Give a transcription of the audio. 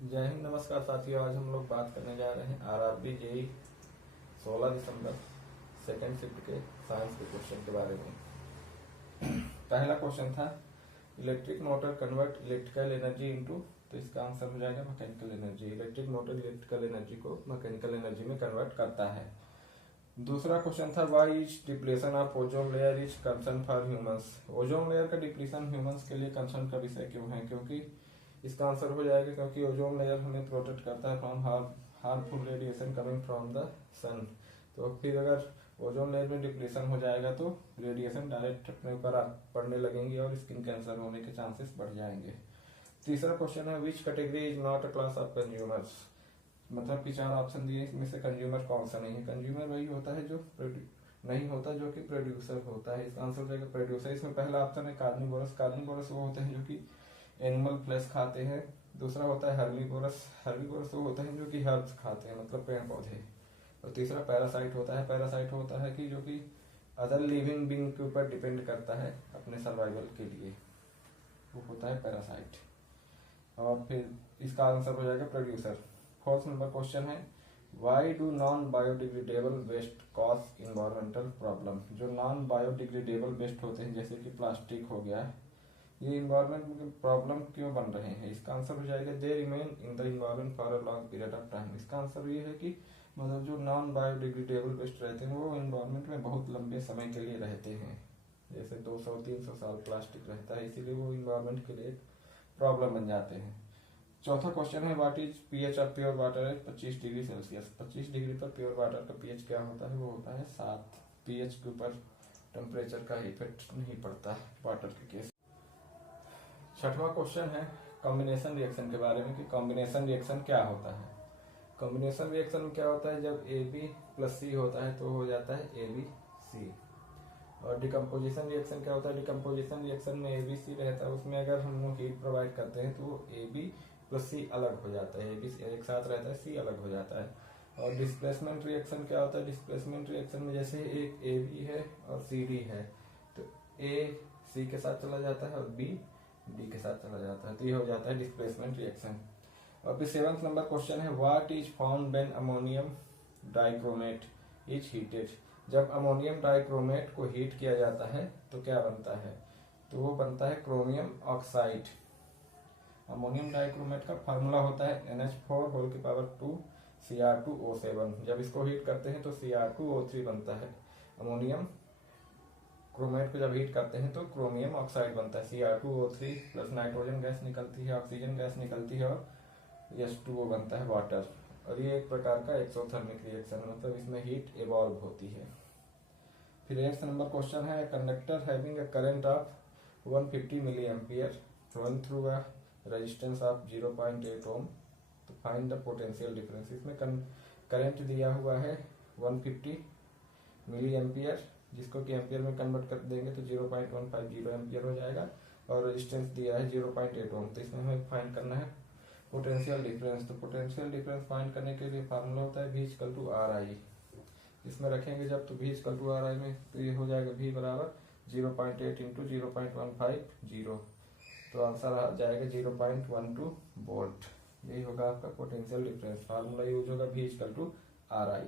जय हिंद, नमस्कार साथियों। आज हम लोग बात करने जा रहे हैं आरआरबी जेई 16 दिसंबर सेकेंड शिफ्ट के साइंस के क्वेश्चन के बारे में। पहला क्वेश्चन था electric motor convert electrical energy into, तो इसका आंसर हो जाएगा mechanical energy. Electric motor electrical energy को मैकेनिकल एनर्जी में कन्वर्ट करता है। दूसरा क्वेश्चन था why is depletion of ozone layer is concern for humans. Ozone layer का डिप्लीशन ह्यूमंस के लिए कंसर्न का विषय क्यों है? क्योंकि इसका आंसर हो जाएगा क्योंकि ओजोन लेयर हमें प्रोटेक्ट करता है from harmful radiation coming from the sun. तो फिर अगर ओजोन लेयर में डिप्लीशन हो जाएगा तो रेडिएशन डायरेक्ट अपने ऊपर पड़ने लगेंगी और स्किन कैंसर होने के चांसेस बढ़ जाएंगे। तीसरा क्वेश्चन है which category is not a class of consumers. मतलब कि 4 ऑप्शन दिए, इसमें से कंज्यूमर कौन सा नहीं है? कंज्यूमर वही होता है जो नहीं होता जो कि प्रोड्यूसर होता है। इसका आंसर हो जाएगा प्रोड्यूसर। इसमें पहला ऑप्शन है कार्निवोरस। कार्निवोरस वो होते हैं जो कि एनिमल फ्लैश खाते हैं। दूसरा होता है हर्बीवोरस। हर्बीवोरस वो होते हैं जो कि हर्ब्स खाते हैं, मतलब पेड़ पौधे। और तीसरा पैरासाइट होता है। पैरासाइट होता है कि जो कि अदर लिविंग बीइंग के ऊपर डिपेंड करता है अपने सर्वाइवल के लिए, वो होता है पैरासाइट। और फिर इसका आंसर हो जाएगा प्रोड्यूसर। फोर्थ नंबर क्वेश्चन है why do non biodegradable waste cause environmental problem. जो नॉन बायोडिग्रेडेबल वेस्ट होते हैं जैसे कि प्लास्टिक हो गया, ये इन्वायरमेंट में प्रॉब्लम क्यों बन रहे हैं? इसका आंसर हो जाएगा they remain in the environment for a long period of time. इसका आंसर ये है कि मतलब जो नॉन बायोडिग्रेडेबल वेस्ट रहते हैं वो इन्वायरमेंट में बहुत लंबे समय के लिए रहते हैं, जैसे 200-300 साल प्लास्टिक रहता है, इसीलिए वो इन्वायरमेंट के लिए प्रॉब्लम बन जाते हैं। चौथा क्वेश्चन है what is pH of pure water है 25 डिग्री सेल्सियस। 25 डिग्री पर प्योर वाटर का पीएच क्या होता है? वो होता है 7। पीएच के ऊपर टेम्परेचर का इफेक्ट नहीं पड़ता वाटर के केस। छठवां क्वेश्चन है कॉम्बिनेशन रिएक्शन के बारे में कि कॉम्बिनेशन रिएक्शन क्या होता है। कॉम्बिनेशन रिएक्शन में क्या होता है, जब AB प्लस C होता है तो हो जाता है ABC। और डिकम्पोजिशन रिएक्शन क्या होता है? डिकम्पोजिशन रिएक्शन में ABC रहता है, उसमें अगर हम हीट प्रोवाइड करते हैं तो AB प्लस C अलग हो जाता है, AB एक साथ रहता है, C अलग हो जाता है। और डिस्प्लेसमेंट रिएक्शन क्या होता है? डिस्प्लेसमेंट रिएक्शन में जैसे एक AB है और CD है तो A C के साथ चला जाता है और B D के साथ चला जाता है, तो ये हो जाता है डिस्प्लेसमेंट रिएक्शन। और फिर 7th नंबर क्वेश्चन है what is found when ammonium dichromate is heated. जब अमोनियम डाइक्रोमेट को हीट किया जाता है तो क्या बनता है? तो वो बनता है क्रोमियम ऑक्साइड। अमोनियम डाइक्रोमेट का फार्मूला होता है NH4 Cr2O7। जब इसको हीट करते हैं तो Cr2O3 बनता है। अमोनियम क्रोमेट को जब हीट करते हैं तो क्रोमियम ऑक्साइड बनता है, Cr2O3 प्लस नाइट्रोजन गैस निकलती है, ऑक्सीजन गैस निकलती है और H2O बनता है वाटर। और ये एक प्रकार का एक्सोथर्मिक रिएक्शन, मतलब इसमें हीट इवॉल्व होती है। फिर 8th नंबर क्वेश्चन है conductor having a current of 150 milli ampere flowing through a resistance of 0.8 ohm, तो फाइंड द पोटेंशियल डिफरेंस। इसमें करंट दिया हुआ है 150 मिली एम्पियर, जिसको कि एम्पियर में कन्वर्ट कर देंगे तो 0.150 एम्पियर हो जाएगा, और रेजिस्टेंस दिया है 0.8 ओम। तो इसमें हमें फाइंड करना है पोटेंशियल डिफरेंस। तो पोटेंशियल डिफरेंस फाइंड करने के लिए फार्मूला होता है V इक्वल टू RI। इसमें रखेंगे जब तो V इक्वल टू RI में तो ये हो जाएगा V बराबर 0.8 इंटू 0.150, तो आंसर आ जाएगा 0.12 वोल्ट। यही होगा आपका पोटेंशियल डिफरेंस। फार्मूला यूज होगा V इक्वल टू RI।